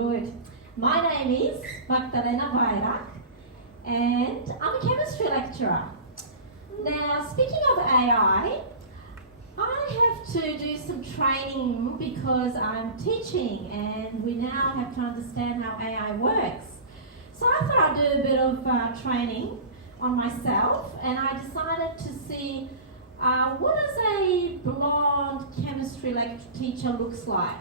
good. My name is Magdalena Wajrak and I'm a chemistry lecturer. Now, speaking of AI, I have to do some training because I'm teaching and we now have to understand how AI works. So I thought I'd do a bit of training on myself, and I decided to see what does a blonde chemistry teacher looks like.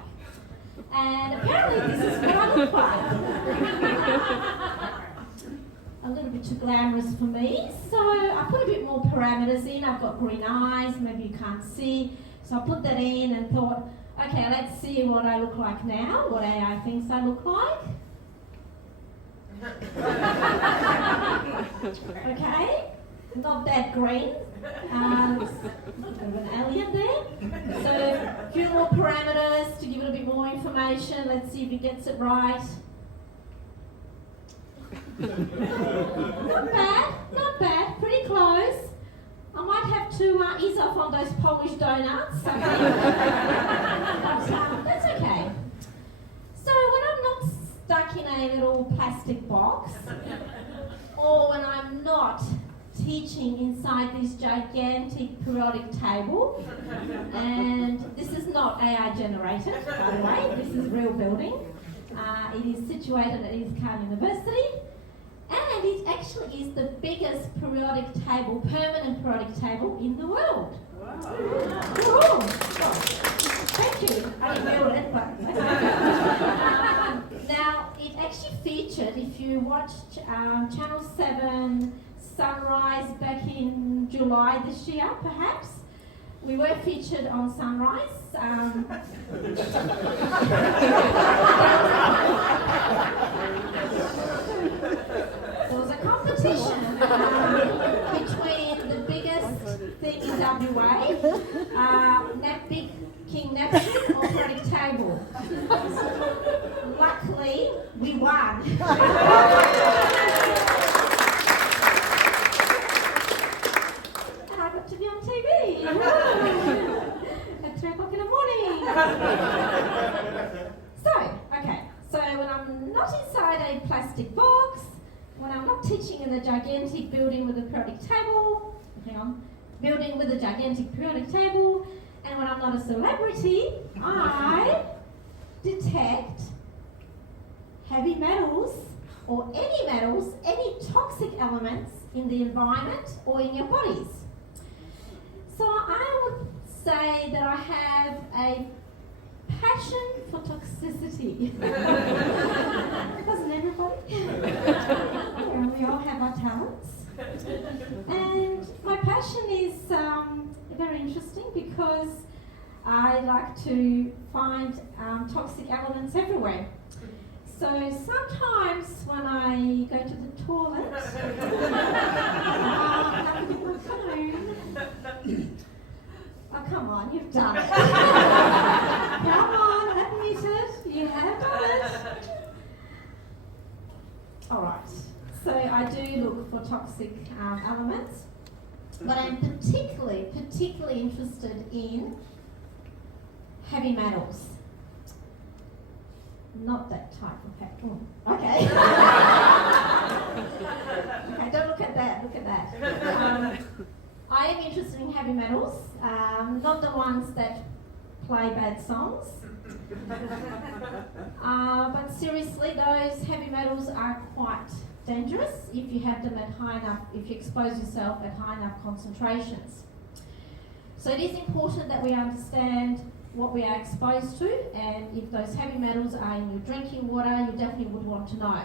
And apparently this is what I look like. A little bit too glamorous for me, so I put a bit more parameters in. I've got green eyes, maybe you can't see, so I put that in and thought, okay, let's see what I look like now, what AI thinks I look like. Okay, not that green. Looks like an alien there. So a few more parameters to give it a bit more information. Let's see if it gets it right. Not bad, pretty close. I might have to ease off on those Polish donuts. But that's okay. So when I'm not stuck in a little plastic box, or when I'm not teaching inside this gigantic periodic table, and this is not AI generated, by the way, this is real building. It is situated at Edith Cowan University, and it actually is the biggest periodic table, permanent periodic table in the world. Wow. Oh, thank you. I didn't build it, but now it actually featured, if you watched Channel 7 Sunrise back in July this year, perhaps. We were featured on Sunrise. There was a competition between the biggest thing in WA, Big King Napkin or periodic table. Luckily, we won. To be on TV at 3 o'clock in the morning. So when I'm not inside a plastic box, when I'm not teaching in a gigantic building with a periodic table, building with a gigantic periodic table, and when I'm not a celebrity, I detect heavy metals or any toxic elements in the environment or in your bodies. So I would say that I have a passion for toxicity. Doesn't everybody? We all have our talents. And my passion is very interesting because I like to find toxic elements everywhere. So sometimes when I go to the toilet, oh, come on, you've done it. Come on, admit it. You have done it. All right. So I do look for toxic elements, but I'm particularly interested in heavy metals. Not that type of heavy. Okay. Okay, don't look at that. Look at that. I am interested in heavy metals, not the ones that play bad songs. But seriously, those heavy metals are quite dangerous if you have them if you expose yourself at high enough concentrations. So it is important that we understand what we are exposed to, and if those heavy metals are in your drinking water, you definitely would want to know.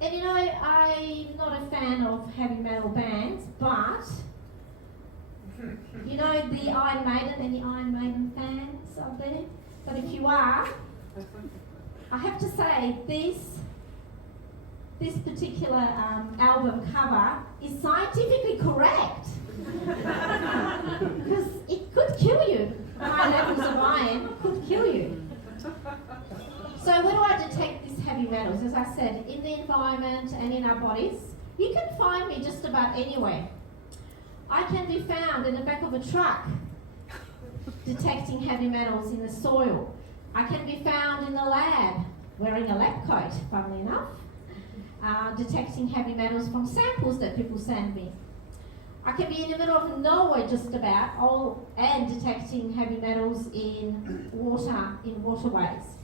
And you know, I'm not a fan of heavy metal bands, but you know the Iron Maiden, any Iron Maiden fans out there? But if you are, I have to say this particular album cover is scientifically correct. Because it could kill you. High levels of iron could kill you. So where do I detect these heavy metals? As I said, in the environment and in our bodies. You can find me just about anywhere. I can be found in the back of a truck detecting heavy metals in the soil. I can be found in the lab wearing a lab coat, funnily enough, detecting heavy metals from samples that people send me. I can be in the middle of nowhere just about, and detecting heavy metals in waterways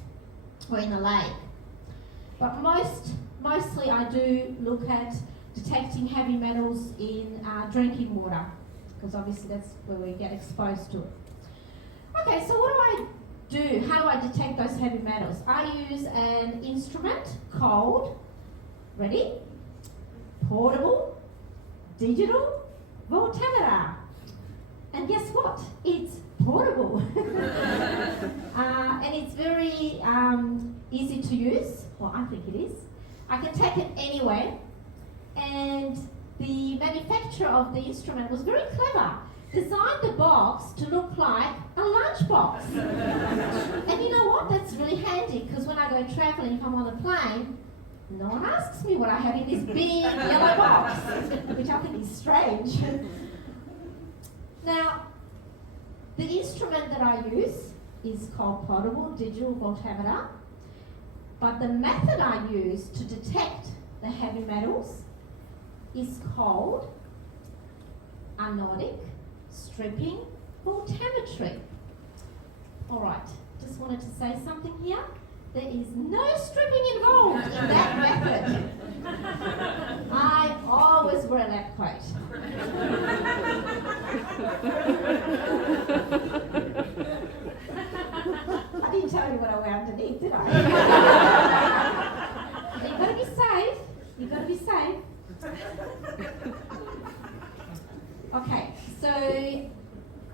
or in a lake. But mostly I do look at detecting heavy metals in drinking water, because obviously that's where we get exposed to it. Okay, so what do I do? How do I detect those heavy metals? I use an instrument called, ready? Portable digital voltameter. And guess what? It's portable. And it's very easy to use. Well, I think it is. I can take it anywhere. And the manufacturer of the instrument was very clever. Designed the box to look like a lunch box. And you know what? That's really handy, because when I go travelling, if I'm on a plane, no one asks me what I have in this big yellow box, which I think is strange. Now, the instrument that I use is called portable digital voltameter, but the method I use to detect the heavy metals is called anodic stripping voltammetry. All right, just wanted to say something here. There is no stripping involved in that method. I always wear a lab coat. I didn't tell you what I wear underneath, did I? You've got to be safe. You've got to be safe. Okay, so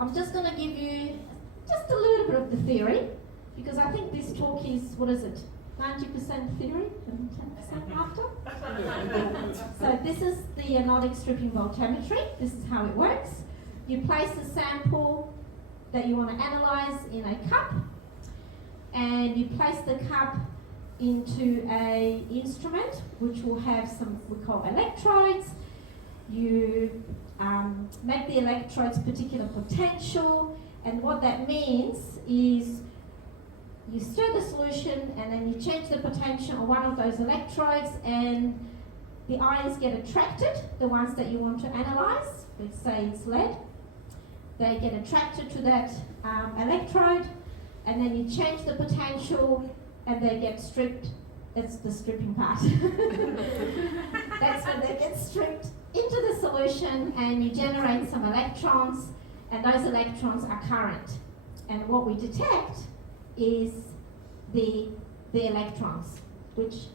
I'm just going to give you just a little bit of the theory, because I think this talk is, 90% theory and 10% after? So this is the anodic stripping voltammetry. This is how it works. You place a sample that you want to analyze in a cup, and you place the cup into an instrument which will have some we call electrodes. You make the electrodes particular potential, and what that means is you stir the solution and then you change the potential on one of those electrodes, and the ions get attracted, the ones that you want to analyze. Let's say it's lead. They get attracted to that electrode, and then you change the potential and they get stripped. That's the stripping part. That's when they get stripped into the solution, and you generate some electrons, and those electrons are current. And what we detect is the electrons, which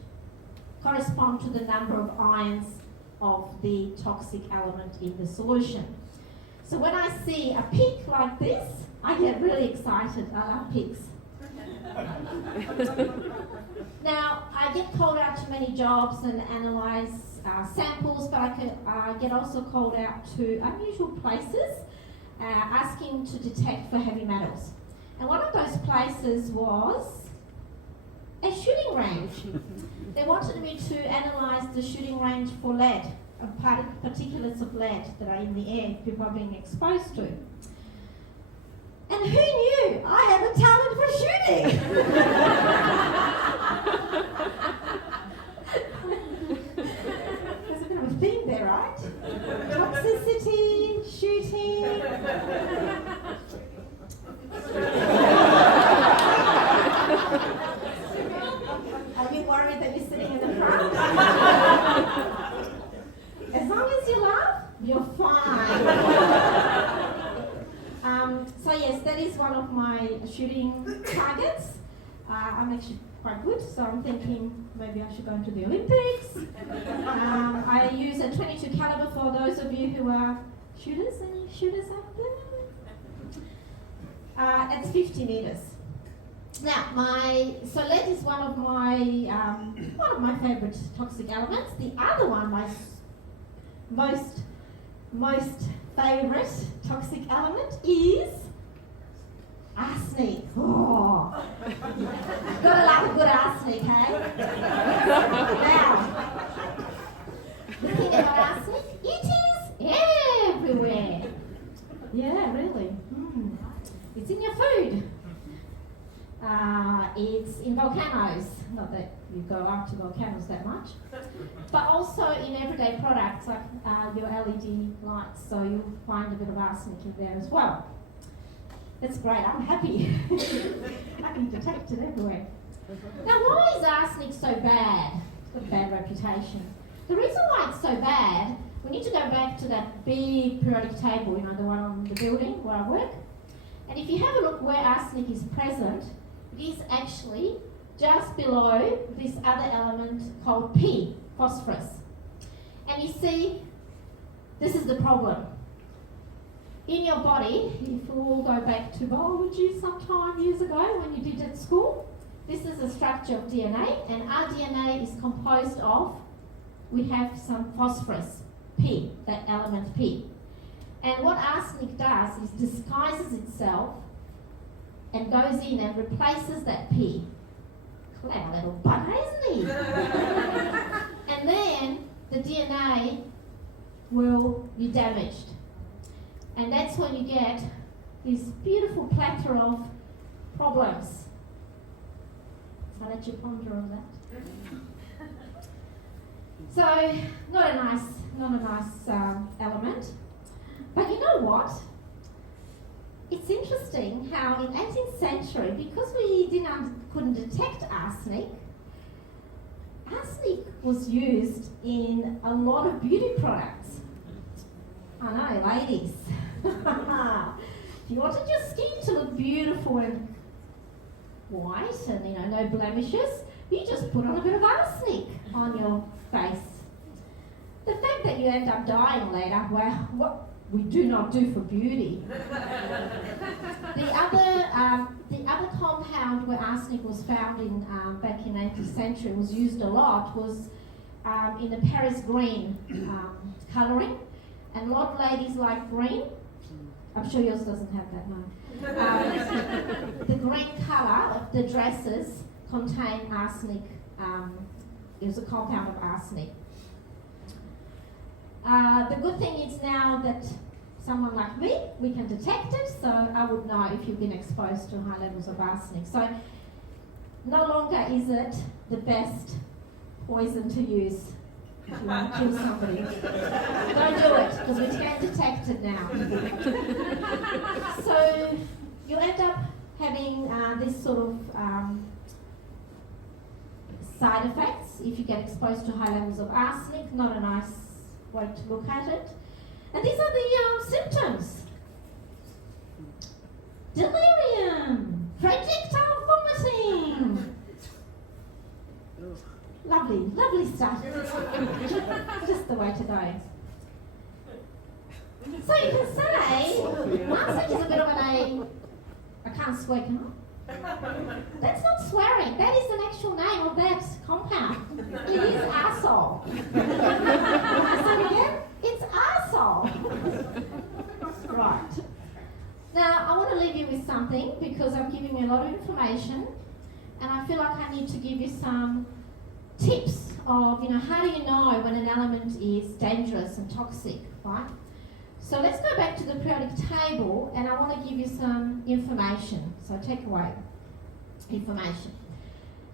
correspond to the number of ions of the toxic element in the solution. So when I see a peak like this, I get really excited. I love peaks. Now, I get called out to many jobs and analyse samples, but I get also called out to unusual places asking to detect for heavy metals. And one of those places was a shooting range. They wanted me to analyse the shooting range for lead, particulates of lead that are in the air people are being exposed to. And who knew I have a talent for shooting? There's a bit of a theme there, right? Toxicity, shooting. Are you worried that you're sitting in the front? As long as you laugh, you're fine. So yes, that is one of my shooting targets. I'm actually quite good, so I'm thinking maybe I should go into the Olympics. I use a 22 caliber for those of you who are shooters. Any shooters out there? It's 50 meters. Now, so lead is one of my favourite toxic elements. The other one, my most favourite toxic element is arsenic. Oh, gotta love a good arsenic, hey? Now, the thing about arsenic, it is everywhere. Yeah, really. It's in your food. it's in volcanoes, not that you go up to volcanoes that much, but also in everyday products like your LED lights, so you'll find a bit of arsenic in there as well. That's great, I'm happy. I can detect it everywhere. Now, why is arsenic so bad? It's got a bad reputation. The reason why it's so bad, we need to go back to that big periodic table, you know, the one on the building where I work. And if you have a look where arsenic is present, it is actually just below this other element called P, phosphorus. And you see, this is the problem. In your body, if we all go back to biology sometime years ago when you did at school, this is a structure of DNA, and our DNA is composed of, we have some phosphorus, P, that element P. And what arsenic does is disguises itself and goes in and replaces that P. Clever little bugger, isn't he? And then the DNA will be damaged. And that's when you get this beautiful plethora of problems. I'll let you ponder on that. So, not a nice element. But you know what? It's interesting how in 18th century, because we couldn't detect arsenic was used in a lot of beauty products. I know, ladies. If you wanted your skin to look beautiful and white and no blemishes, you just put on a bit of arsenic on your face. The fact that you end up dying later, well, what we do not do for beauty. The other compound where arsenic was found in back in 18th century was used a lot was in the Paris green colouring, and a lot of ladies like green. I'm sure yours doesn't have that, no. The green colour of the dresses contain arsenic. It was a compound of arsenic. The good thing is now that someone like me, we can detect it, so I would know if you've been exposed to high levels of arsenic. So no longer is it the best poison to use if you want to kill somebody. Don't do it, because we can detect it now. So you end up having this sort of side effects if you get exposed to high levels of arsenic. Not a nice way to look at it. And these are the symptoms. Delirium, projectile vomiting. Lovely stuff. Just the way to go. So you can say, arsenic is a bit of I can't swear, can I? That's not swearing, that is an actual name of that compound. It is arsehole. Say it again? It's arsehole. Right. Now, I want to leave you with something because I'm giving you a lot of information, and I feel like I need to give you some tips of, how do you know when an element is dangerous and toxic, right? So let's go back to the periodic table, and I want to give you some information. So take away information.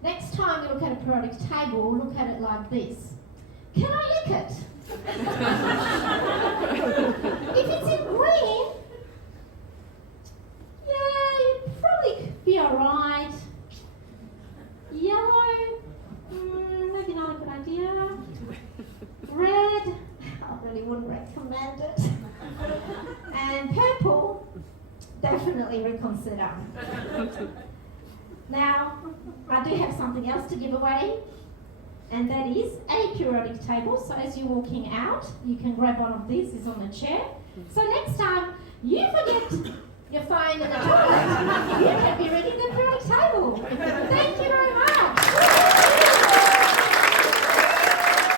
Next time you look at a periodic table, look at it like this. Can I lick it? If it's in green, yeah, you'd probably be alright. Yellow, maybe not a good idea. Red, I really wouldn't recommend it. And purple, definitely reconsider. Now, I do have something else to give away, and that is a periodic table. So as you're walking out, you can grab one of these. It's on the chair. So next time you forget your phone in the toilet, you can be reading the periodic table. Thank you very much.